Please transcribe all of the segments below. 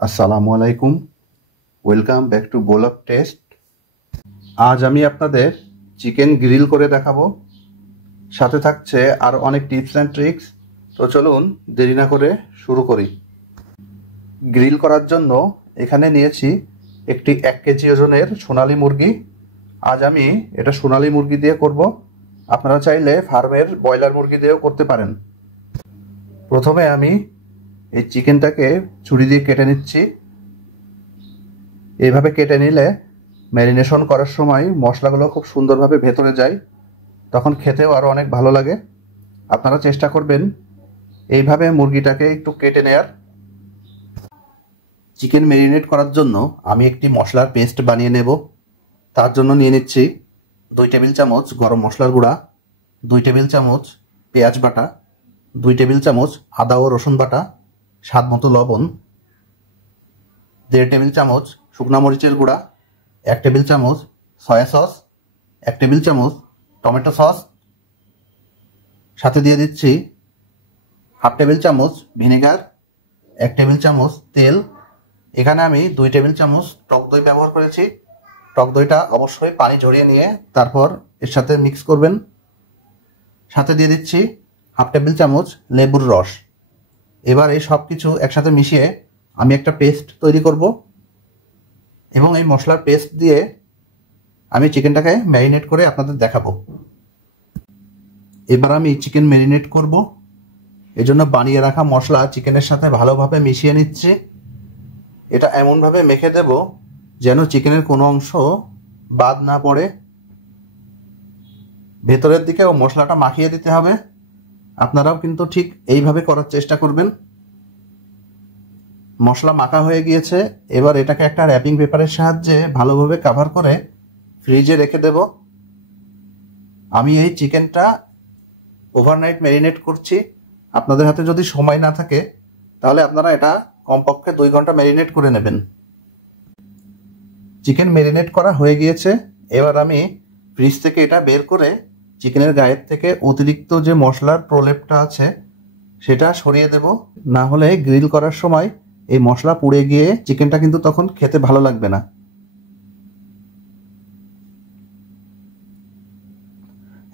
আসসালামু আলাইকুম, welcome back to bowl of taste. আজ আমি আপনাদের চিকেন গ্রিল করে দেখাবো, সাথে থাকছে আর অনেক টিপস অ্যান্ড ট্রিক্স। তো চলুন দেরি না করে শুরু করি। গ্রিল করার জন্য এখানে নিয়েছি একটি 1 কেজি ওজনের সোনালী মুরগি। আজ আমি এটা সোনালী মুরগি দিয়ে করব, আপনারা চাইলে ফার্মের ব্রয়লার মুরগি দিয়েও করতে পারেন। প্রথমে আমি এই চিকেনটাকে ছুরি দিয়ে কেটে নিচ্ছি। এইভাবে কেটে নিলে ম্যারিনেশন করার সময় মশলাগুলো খুব সুন্দরভাবে ভেতরে যায়, তখন খেতেও আরও অনেক ভালো লাগে। আপনারা চেষ্টা করবেন এইভাবে মুরগিটাকে একটু কেটে নেয়ার। চিকেন ম্যারিনেট করার জন্য আমি একটি মশলার পেস্ট বানিয়ে নেব। তার জন্য নিয়ে নিচ্ছি 2 টেবিল চামচ গরম মশলার গুঁড়া, 2 টেবিল চামচ পেঁয়াজ বাটা, 2 টেবিল চামচ আদা ও রসুন বাটা, স্বাদ মতো লবণ, 1.5 টেবিল চামচ শুকনা মরিচের গুঁড়া, 1 টেবিল চামচ সয়া সস, 1 টেবিল চামচ টমেটো সস, সাথে দিয়ে দিচ্ছি 1/2 টেবিল চামচ ভিনেগার, 1 টেবিল চামচ তেল। এখানে আমি 2 টেবিল চামচ টক দই ব্যবহার করেছি। টক দইটা অবশ্যই পানি ঝরিয়ে নিয়ে তারপর এর সাথে মিক্স করবেন। সাথে দিয়ে দিচ্ছি 1/2 টেবিল চামচ লেবুর রস। এবার এই সব কিছু একসাথে মিশিয়ে আমি একটা পেস্ট তৈরি করব, এবং এই মশলার পেস্ট দিয়ে আমি চিকেনটাকে ম্যারিনেট করে আপনাদের দেখাবো। এবার আমি চিকেন ম্যারিনেট করব, এজন্য বানিয়ে রাখা মশলা চিকেনের সাথে ভালোভাবে মিশিয়ে নিচ্ছি। এটা এমনভাবে মেখে দেব যেন চিকেনের কোনো অংশ বাদ না পড়ে। ভেতরের দিকেও মশলাটা মাখিয়ে দিতে হবে। আপনারাও কিন্তু ঠিক এইভাবে করার চেষ্টা করবেন। মশলা মাখা হয়ে গিয়েছে, এবার এটাকে একটা র্যাপিং পেপারের সাহায্যে ভালোভাবে কভার করে ফ্রিজে রেখে দেব। আমি এই চিকেনটা ওভারনাইট ম্যারিনেট করছি। আপনাদের হাতে যদি সময় না থাকে তাহলে আপনারা এটা কমপক্ষে 2 ঘন্টা ম্যারিনেট করে নেবেন। চিকেন ম্যারিনেট করা হয়ে গিয়েছে। এবার আমি ফ্রিজ থেকে এটা বের করে চিকেনের গায়ের থেকে অতিরিক্ত যে মশলার প্রলেপটা আছে সেটা সরিয়ে দেব, না হলে গ্রিল করার সময় এই মশলা পুড়ে গিয়ে চিকেনটা কিন্তু তখন খেতে ভালো লাগবে না।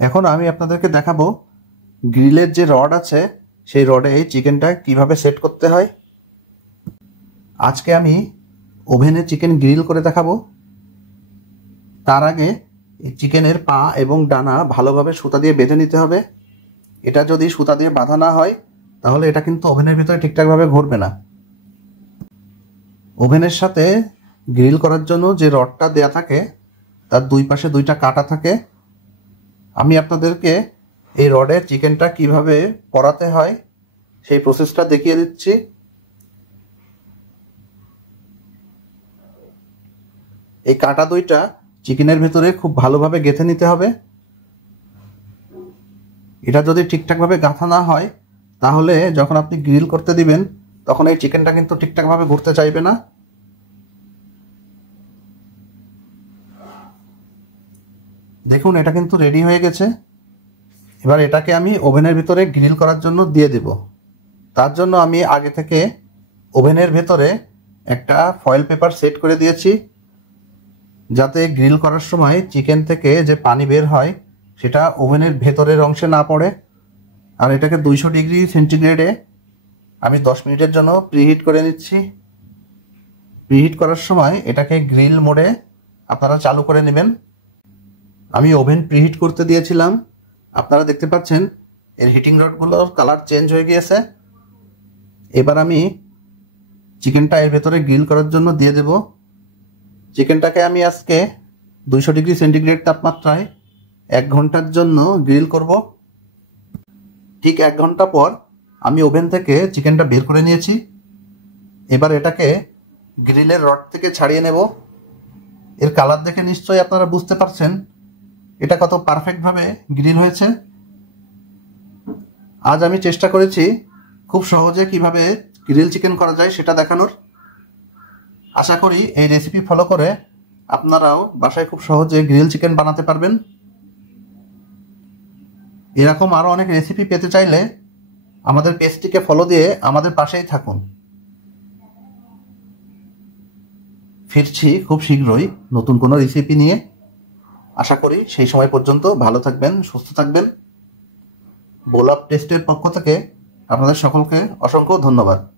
এখন আমি আপনাদেরকে দেখাবো গ্রিলের যে রড আছে সেই রডে এই চিকেনটা কিভাবে সেট করতে হয়। আজকে আমি ওভেনে চিকেন গ্রিল করে দেখাবো। তার আগে এই চিকেনের পা এবং ডানা ভালোভাবে সুতা দিয়ে বেঁধে নিতে হবে। এটা যদি সুতা দিয়ে বাঁধা না হয় তাহলে এটা কিন্তু ওভেনের ভিতরে ঠিকঠাকভাবে ঘুরবে না। ওভেনের সাথে গ্রিল করার জন্য যে রডটা দেয়া থাকে তার 2 পাশে 2টা কাটা থাকে। আমি আপনাদেরকে এই রডে চিকেনটা কিভাবে পরাতে হয় সেই প্রসেসটা দেখিয়ে দিচ্ছি। এই কাটা 2টা চিকেনের ভেতরে খুব ভালোভাবে গেঁথে নিতে হবে। এটা যদি ঠিকঠাকভাবে গাঁথা না হয় তাহলে যখন আপনি গ্রিল করতে দিবেন তখন এই চিকেনটা কিন্তু ঠিকঠাকভাবে ঘুরতে চাইবে না। দেখুন এটা কিন্তু রেডি হয়ে গেছে। এবার এটাকে আমি ওভেনের ভিতরে গ্রিল করার জন্য দিয়ে দেব। তার জন্য আমি আগে থেকে ওভেনের ভেতরে একটা ফয়েল পেপার সেট করে দিয়েছি, যাতে গ্রিল করার সময় চিকেন থেকে যে পানি বের হয় সেটা ওভেনের ভেতরের অংশে না পড়ে। আর এটাকে 200 ডিগ্রি সেন্টিগ্রেডে আমি 10 মিনিটের জন্য প্রিহিট করে নিচ্ছি। প্রিহিট করার সময় এটাকে গ্রিল মোডে আপনারা চালু করে নেবেন। আমি ওভেন প্রিহিট করতে দিয়েছিলাম, আপনারা দেখতে পাচ্ছেন এর হিটিং রডগুলোর কালার চেঞ্জ হয়ে গিয়েছে। এবার আমি চিকেনটা এর ভেতরে গ্রিল করার জন্য দিয়ে দেব। চিকেনটাকে আমি আজকে 200 ডিগ্রি সেন্টিগ্রেড তাপমাত্রায় 1 ঘন্টার জন্য গ্রিল করব। ঠিক 1 ঘন্টা পর আমি ওভেন থেকে চিকেনটা বের করে নিয়েছি। এবার এটাকে গ্রিলের রড থেকে ছাড়িয়ে নেব। এর কালার দেখে নিশ্চয়ই আপনারা বুঝতে পারছেন এটা কত পারফেক্টভাবে গ্রিল হয়েছে। আজ আমি চেষ্টা করেছি খুব সহজে কিভাবে গ্রিল চিকেন করা যায় সেটা দেখানোর। আশা করি এই রেসিপি ফলো করে আপনারাও বাসায় খুব সহজে গ্রিল চিকেন বানাতে পারবেন। এরকম আরও অনেক রেসিপি পেতে চাইলে আমাদের পেজটিকে ফলো দিয়ে আমাদের পাশেই থাকুন। ফিরছি খুব শীঘ্রই নতুন কোনো রেসিপি নিয়ে। আশা করি সেই সময় পর্যন্ত ভালো থাকবেন, সুস্থ থাকবেন। গোলাপ টেস্টের পক্ষ থেকে আপনাদের সকলকে অসংখ্য ধন্যবাদ।